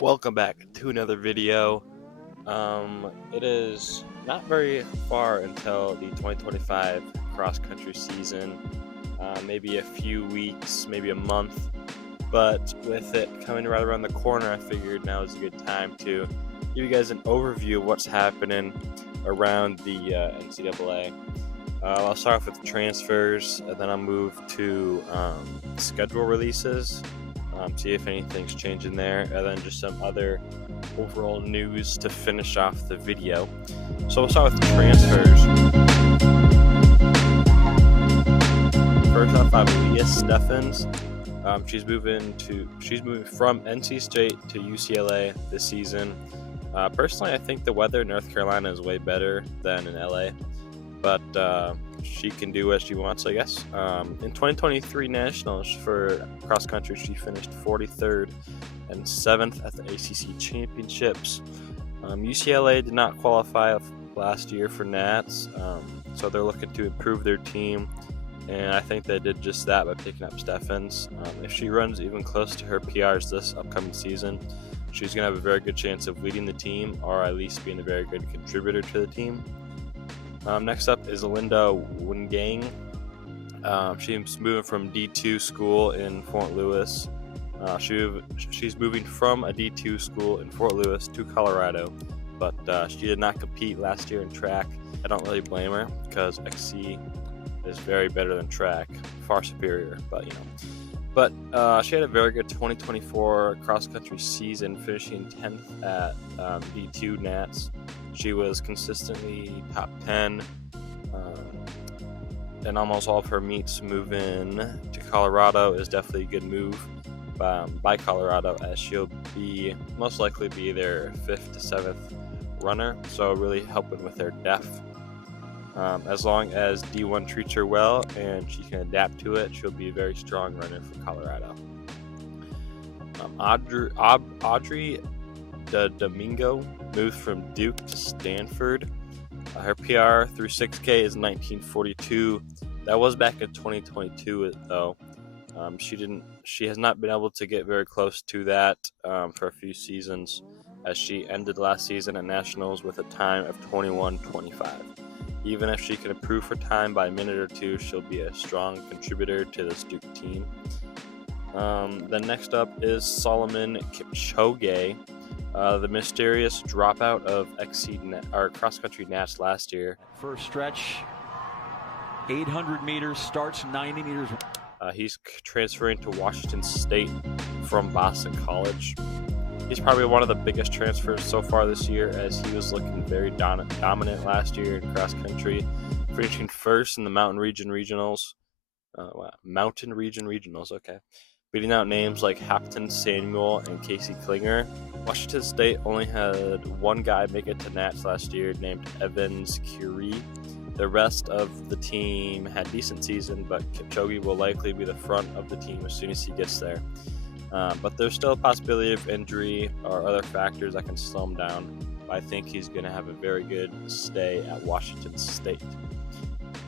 Welcome back to another video. It is not very far until the 2025 cross-country season, maybe a few weeks, maybe a month, but with it coming right around the corner, I figured now is a good time to give you guys an overview of what's happening around the NCAA. I'll start off with transfers, and then I'll move to schedule releases, see if anything's changing there, and then just some other overall news to finish off the video. So we'll start with the transfers. First off, I have Leah Steffens. She's moving from NC State to UCLA this season. Personally, I think the weather in North Carolina is way better than in LA, but she can do what she wants, I guess. In 2023 Nationals for cross country, she finished 43rd and 7th at the ACC Championships. UCLA did not qualify last year for Nats, so they're looking to improve their team, and I think they did just that by picking up Steffens. If she runs even close to her PRs this upcoming season, she's going to have a very good chance of leading the team, or at least being a very good contributor to the team. Next up is Linda Wingang. She's moving from D2 school in Fort Lewis. She's moving from a D2 school in Fort Lewis to Colorado, but she did not compete last year in track. I don't really blame her because XC is very better than track, far superior, but But she had a very good 2024 cross-country season, finishing 10th at D2 Nats. She was consistently top 10 in almost all of her meets. Moving to Colorado is definitely a good move by Colorado, as she'll most likely be their 5th to 7th runner, so really helping with their depth. As long as D1 treats her well and she can adapt to it, she'll be a very strong runner for Colorado. Audrey Domingo moved from Duke to Stanford. Her PR through 6K is 1942. That was back in 2022, though. She has not been able to get very close to that for a few seasons, as she ended last season at Nationals with a time of 21:25. Even if she can improve her time by a minute or two, she'll be a strong contributor to this Duke team. Then next up is Solomon Kipchoge, the mysterious dropout of cross-country Nats last year. First stretch, 800 meters, starts 90 meters. He's transferring to Washington State from Boston College. He's probably one of the biggest transfers so far this year, as he was looking very dominant last year in cross country, finishing first in the Mountain Region Regionals. Okay. Beating out names like Hapton Samuel and Casey Klinger. Washington State only had one guy make it to Nats last year named Evans Curie. The rest of the team had decent season, but Kipchoge will likely be the front of the team as soon as he gets there. But there's still a possibility of injury or other factors that can slow him down. But I think he's going to have a very good stay at Washington State.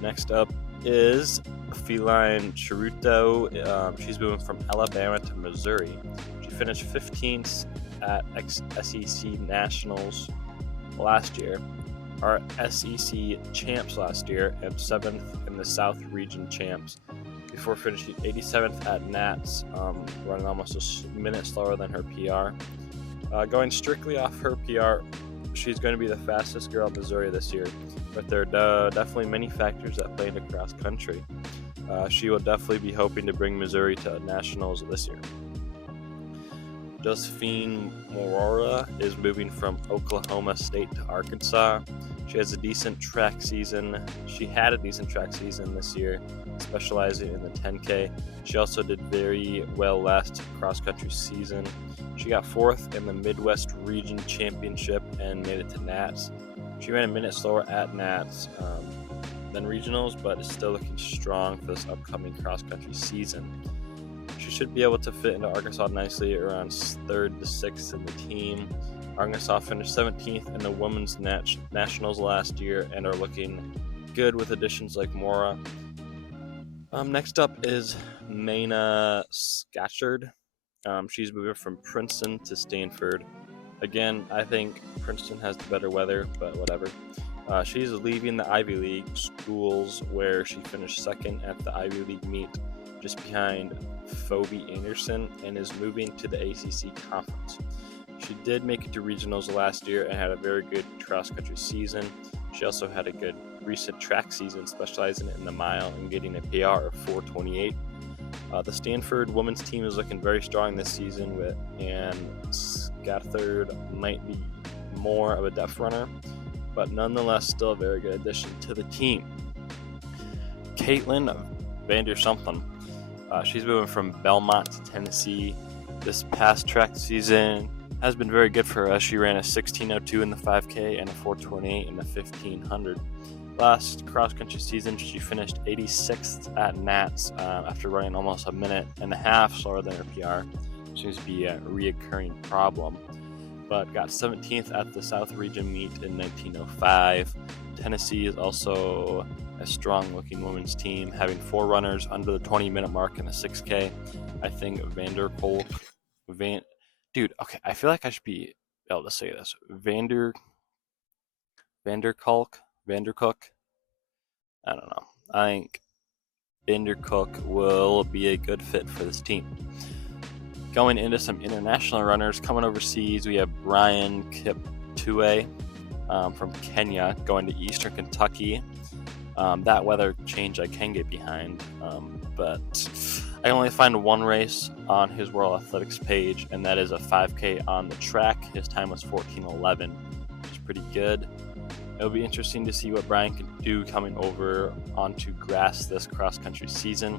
Next up is Feline Chiruto. She's moving from Alabama to Missouri. She finished 15th at SEC Nationals last year, or SEC Champs last year, and 7th in the South Region Champs, before finishing 87th at Nats, running almost a minute slower than her PR. Going strictly off her PR, she's going to be the fastest girl in Missouri this year, but there are definitely many factors that play into cross country. She will definitely be hoping to bring Missouri to Nationals this year. Josephine Morora is moving from Oklahoma State to Arkansas. She has a decent track season. She had a decent track season this year, specializing in the 10K. She also did very well last cross-country season. She got 4th in the Midwest Region Championship and made it to Nats. She ran a minute slower at Nats than regionals, but is still looking strong for this upcoming cross-country season. She should be able to fit into Arkansas nicely, around 3rd to 6th in the team. Arkansas finished 17th in the Women's Nationals last year and are looking good with additions like Mora. Next up is Maina Scatchard. She's moving from Princeton to Stanford. Again, I think Princeton has the better weather, but whatever. She's leaving the Ivy League schools where she finished second at the Ivy League meet, just behind Phoebe Anderson, and is moving to the ACC Conference. She did make it to regionals last year and had a very good cross-country season. She also had a good recent track season, specializing in the mile and getting a PR of 4:28. The Stanford women's team is looking very strong this season, and Scathard might be more of a depth runner, but nonetheless still a very good addition to the team. Caitlin Vander something. She's moving from Belmont to Tennessee. This past track season has been very good for her. She ran a 16:02 in the 5K and a 4:28 in the 1500. Last cross-country season, she finished 86th at Nats after running almost a minute and a half slower than her PR. Seems to be a reoccurring problem, but got 17th at the South Region meet in 1905. Tennessee is also a strong-looking women's team, having 4 runners under the 20-minute mark in the 6K. I think I feel like I should be able to say this. Vandercook. I don't know. I think Vandercook will be a good fit for this team. Going into some international runners coming overseas, we have Brian Kiptue from Kenya going to Eastern Kentucky. That weather change I can get behind, but I only find one race on his World Athletics page, and that is a 5K on the track. His time was 14:11, which is pretty good. It'll be interesting to see what Brian can do coming over onto grass this cross-country season.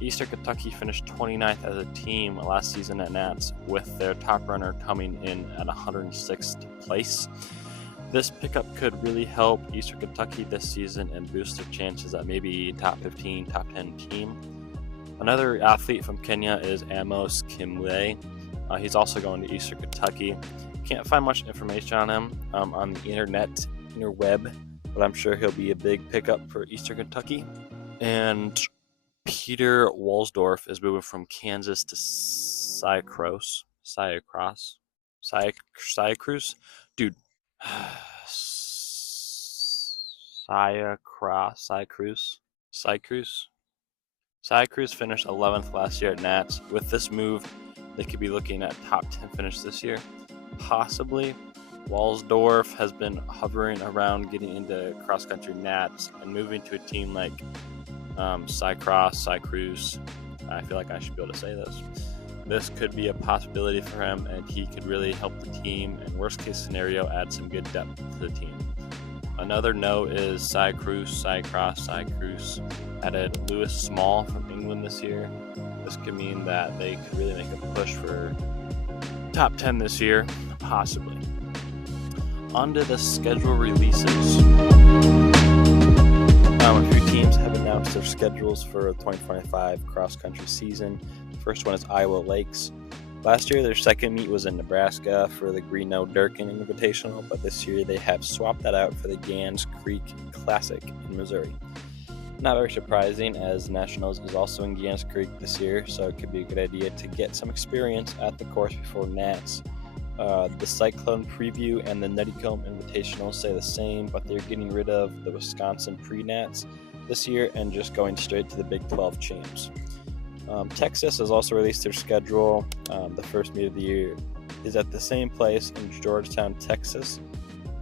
Eastern Kentucky finished 29th as a team last season at Nats, with their top runner coming in at 106th place. This pickup could really help Eastern Kentucky this season and boost their chances at maybe top 15, top 10 team. Another athlete from Kenya is Amos Kimle. He's also going to Eastern Kentucky. Can't find much information on him on the interweb, but I'm sure he'll be a big pickup for Eastern Kentucky. And Peter Walsdorf is moving from Kansas to Syacruz. Dude. Syacruz finished 11th last year at Nats. With this move, they could be looking at top 10 finish this year. Possibly. Walsdorf has been hovering around getting into cross-country Nats and moving to a team like Syacruz. I feel like I should be able to say this. This could be a possibility for him, and he could really help the team, and worst case scenario, add some good depth to the team. Another note is Syacruz added Lewis Small from England this year. This could mean that they could really make a push for top 10 this year, possibly. On to the schedule releases. A few teams have announced their schedules for the 2025 cross-country season. The first one is Iowa Lakes. Last year, their second meet was in Nebraska for the Greeno Durkin Invitational, but this year they have swapped that out for the Gans Creek Classic in Missouri. Not very surprising, as Nationals is also in Gans Creek this year, so it could be a good idea to get some experience at the course before Nats. The Cyclone Preview and the Nuttycombe Invitational say the same, but they're getting rid of the Wisconsin Pre-Nats this year and just going straight to the Big 12 champs. Texas has also released their schedule. The first meet of the year is at the same place in Georgetown, Texas,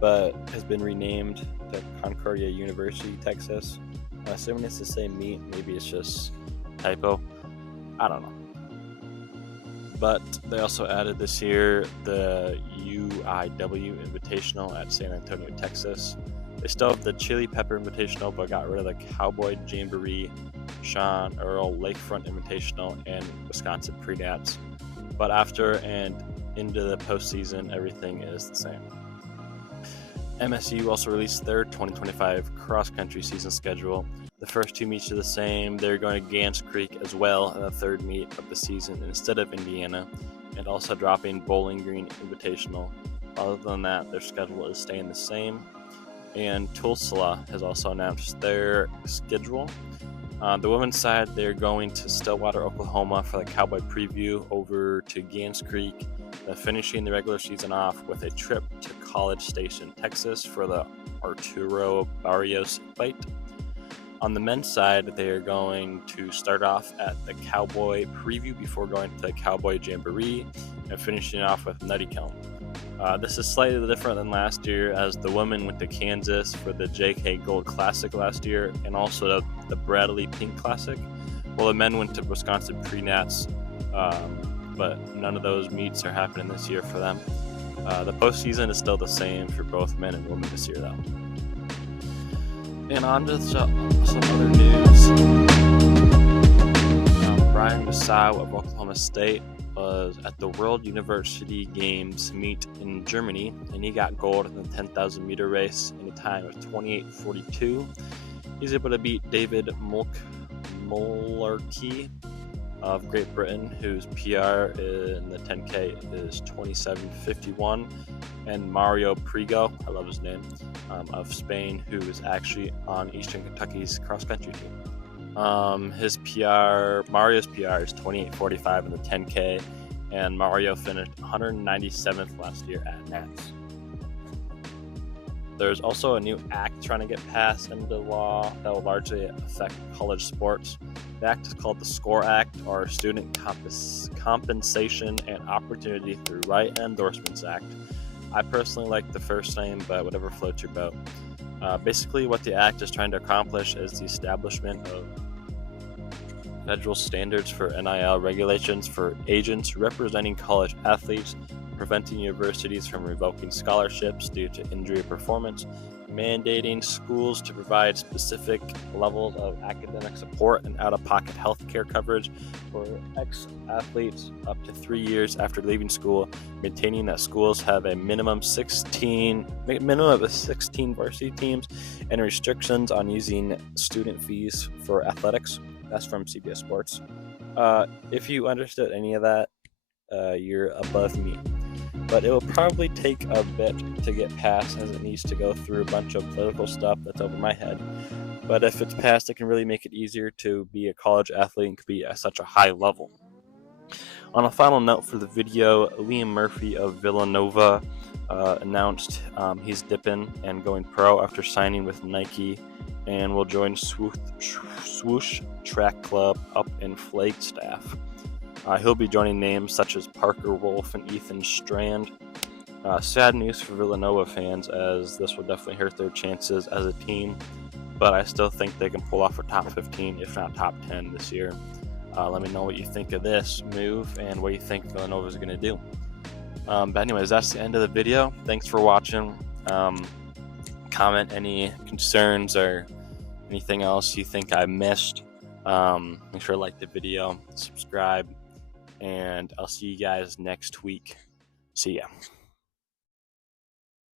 but has been renamed to Concordia University, Texas. Assuming it's the same meet, maybe it's just a typo. I don't know. But they also added this year the UIW Invitational at San Antonio, Texas. They still have the Chili Pepper Invitational, but got rid of the Cowboy Jamboree, Sean Earl Lakefront Invitational, and Wisconsin Pre-Nats. But after and into the postseason, everything is the same. MSU also released their 2025 cross-country season schedule. The first two meets are the same. They're going to Gans Creek as well in the third meet of the season instead of Indiana, and also dropping Bowling Green Invitational. Other than that, their schedule is staying the same. And Tulsa has also announced their schedule. On the women's side, they're going to Stillwater, Oklahoma for the Cowboy preview, over to Gans Creek, finishing the regular season off with a trip to College Station, Texas for the Arturo Barrios fight. On the men's side, they are going to start off at the Cowboy preview before going to the Cowboy Jamboree and finishing off with Nutty Kiln. This is slightly different than last year, as the women went to Kansas for the JK Gold Classic last year and also the Bradley Pink Classic, while the men went to Wisconsin Pre-Nats, but none of those meets are happening this year for them. The postseason is still the same for both men and women this year, though. And on to some other news. Brian Masau of Oklahoma State was at the World University Games meet in Germany, and he got gold in the 10,000 meter race in a time of 28:42. He's able to beat David Mullarkey of Great Britain, whose PR in the 10K is 27:51, and Mario Prigo, I love his name, of Spain, who is actually on Eastern Kentucky's cross-country team. Mario's PR is 28:45 in the 10K, and Mario finished 197th last year at Nats. There's also a new act trying to get passed into law that will largely affect college sports. The act is called the SCORE Act, or Student Compensation and Opportunity Through Right Endorsements Act. I personally like the first name, but whatever floats your boat. Basically, what the act is trying to accomplish is the establishment of federal standards for NIL regulations for agents representing college athletes, preventing universities from revoking scholarships due to injury or performance, mandating schools to provide specific levels of academic support and out-of-pocket health care coverage for ex-athletes up to 3 years after leaving school, maintaining that schools have a minimum of 16 varsity teams, and restrictions on using student fees for athletics. That's from CBS Sports. If you understood any of that, you're above me. But it will probably take a bit to get passed, as it needs to go through a bunch of political stuff that's over my head. But if it's passed, it can really make it easier to be a college athlete and be at such a high level. On a final note for the video, Liam Murphy of Villanova announced he's dipping and going pro after signing with Nike, and will join Swoosh Track Club up in Flagstaff. He'll be joining names such as Parker Wolf and Ethan Strand. Sad news for Villanova fans, as this will definitely hurt their chances as a team, but I still think they can pull off a top 15, if not top 10 this year. Let me know what you think of this move and what you think Villanova is going to do. But anyways, that's the end of the video. Thanks for watching. Comment any concerns or anything else you think I missed. Make sure to like the video, subscribe, and I'll see you guys next week. See ya.